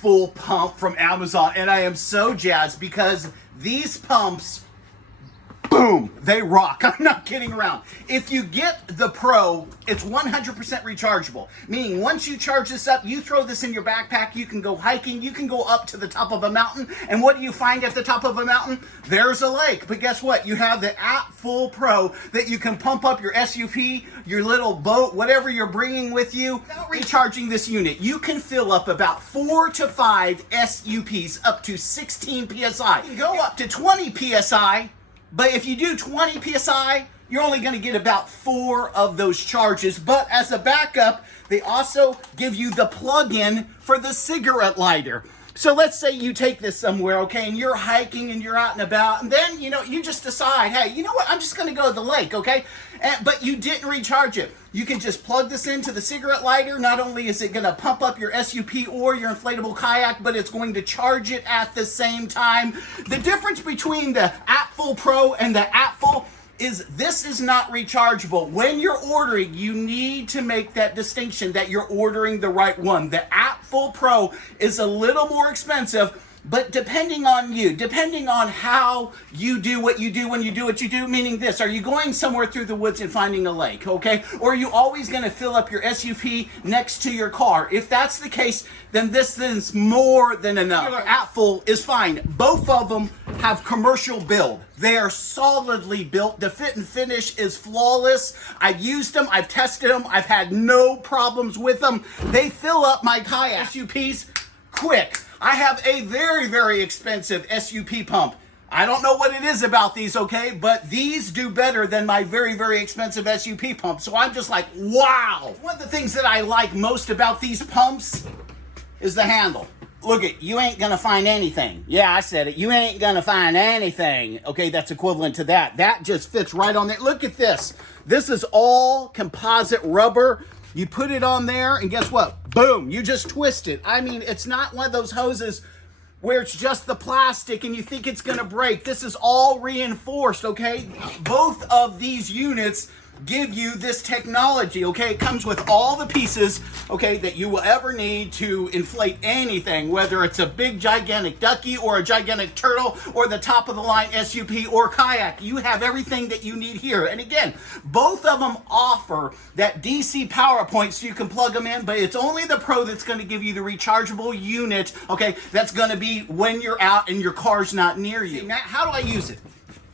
Appfull pump from Amazon, and I am so jazzed because these pumps, boom, they rock. I'm not kidding around. If you get the Pro, it's 100% rechargeable, meaning once you charge this up, you throw this in your backpack, you can go hiking, you can go up to the top of a mountain, and what do you find at the top of a mountain? There's a lake. But guess what? You have the Appfull Pro that you can pump up your SUP, your little boat, whatever you're bringing with you. Without recharging this unit, you can fill up about 4 to 5 SUPs up to 16 PSI. You can go up to 20 PSI, but if you do 20 PSI, you're only going to get about 4 of those charges. But as a backup, they also give you the plug-in for the cigarette lighter. So let's say you take this somewhere, okay, and you're hiking and you're out and about, and then, you just decide, hey, you know what, I'm just going to go to the lake, okay? But you didn't recharge it. You can just plug this into the cigarette lighter. Not only is it going to pump up your SUP or your inflatable kayak, but it's going to charge it at the same time. The difference between the Appfull Pro and the Appfull is this is not rechargeable. When you're ordering, you need to make that distinction that you're ordering the right one. The Appfull Pro is a little more expensive, but depending on you, depending on how you do what you do when you do what you do, meaning this, are you going somewhere through the woods and finding a lake, okay? Or are you always going to fill up your SUP next to your car? If that's the case, then this is more than enough. Appfull is fine. Both of them have commercial build. They are solidly built. The fit and finish is flawless. I've used them. I've tested them. I've had no problems with them. They fill up my kayak SUPs quick. I have a very, very expensive SUP pump. I don't know what it is about these, okay? But these do better than my very, very expensive SUP pump. So I'm just like, wow. One of the things that I like most about these pumps is the handle. Look it, you ain't gonna find anything. Yeah, I said it. You ain't gonna find anything. Okay, that's equivalent to that. That just fits right on there. Look at this. This is all composite rubber. You put it on there, and guess what? Boom, you just twist it. I mean, it's not one of those hoses where it's just the plastic and you think it's gonna break. This is all reinforced, okay? Both of these units give you this technology, okay? It comes with all the pieces, okay, that you will ever need to inflate anything, whether it's a big gigantic ducky or a gigantic turtle or the top of the line SUP or kayak. You have everything that you need here. And again, both of them offer that DC power point so you can plug them in, but it's only the Pro that's going to give you the rechargeable unit, okay, that's going to be when you're out and your car's not near you. Now, how do I use it?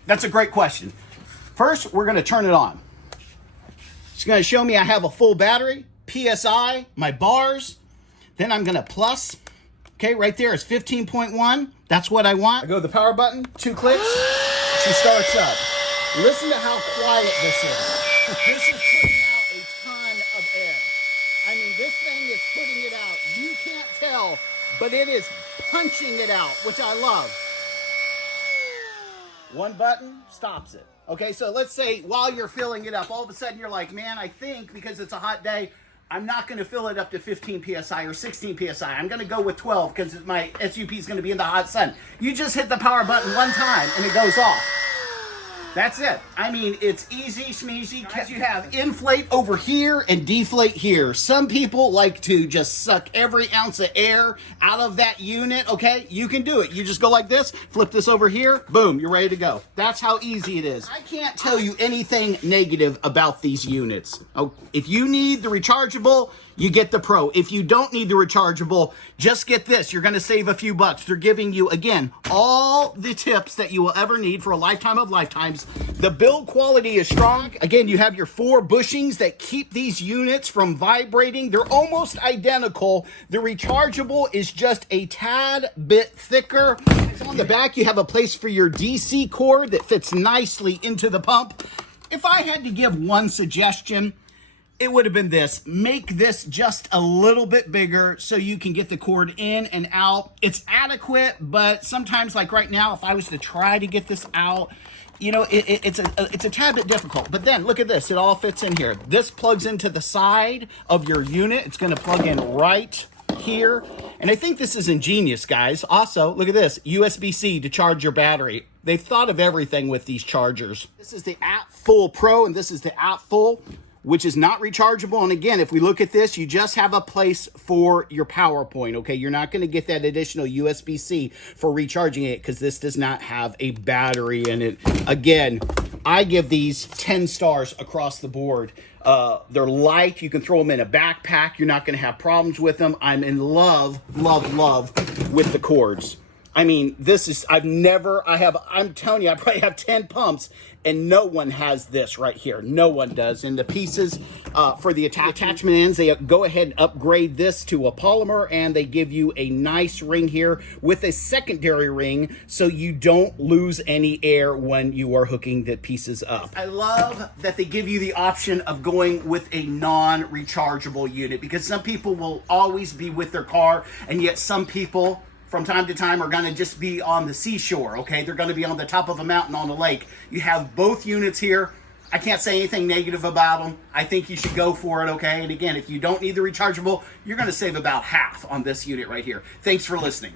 That's a great question. First, we're going to turn it on. It's going to show me I have a full battery, PSI, my bars. Then I'm going to plus. Okay, right there is 15.1. That's what I want. I go to the power button, 2 clicks. She starts up. Listen to how quiet this is. This is putting out a ton of air. I mean, this thing is putting it out. You can't tell, but it is punching it out, which I love. One button stops it. Okay, so let's say while you're filling it up, all of a sudden you're like, man, I think because it's a hot day, I'm not going to fill it up to 15 PSI or 16 PSI. I'm going to go with 12 because my SUP is going to be in the hot sun. You just hit the power button one time and it goes off. That's it. I mean, it's easy, smeezy, because you have inflate over here and deflate here. Some people like to just suck every ounce of air out of that unit, okay? You can do it. You just go like this, flip this over here, boom, you're ready to go. That's how easy it is. I can't tell you anything negative about these units. Oh, if you need the rechargeable, you get the Pro. If you don't need the rechargeable, just get this. You're gonna save a few bucks. They're giving you, again, all the tips that you will ever need for a lifetime of lifetimes. The build quality is strong. Again, you have your 4 bushings that keep these units from vibrating. They're almost identical. The rechargeable is just a tad bit thicker. On the back, you have a place for your DC cord that fits nicely into the pump. If I had to give one suggestion, it would have been this. Make this just a little bit bigger so you can get the cord in and out. It's adequate, but sometimes, like right now, if I was to try to get this out, you know, it's a tad bit difficult. But then look at this. It all fits in here. This plugs into the side of your unit. It's going to plug in right here. And I think this is ingenious, guys. Also, look at this. USB-C to charge your battery. They've thought of everything with these chargers. This is the Appfull Pro, and this is the Appfull. which is not rechargeable. And again, if we look at this, you just have a place for your power point, okay? You're not going to get that additional USB-C for recharging it because this does not have a battery in it. Again, I give these 10 stars across the board. They're light. You can throw them in a backpack. You're not going to have problems with them. I'm in love with the cords. I mean, this is, I'm telling you, I probably have 10 pumps and no one has this right here. No one does. And the pieces for the attachment ends, they go ahead and upgrade this to a polymer, and they give you a nice ring here with a secondary ring so you don't lose any air when you are hooking the pieces up. I love that they give you the option of going with a non-rechargeable unit, because some people will always be with their car, and yet some people from time to time are going to just be on the seashore, okay? They're going to be on the top of a mountain on the lake. You have both units here. I can't say anything negative about them. I think you should go for it, okay? And again, if you don't need the rechargeable, you're going to save about half on this unit right here. Thanks for listening.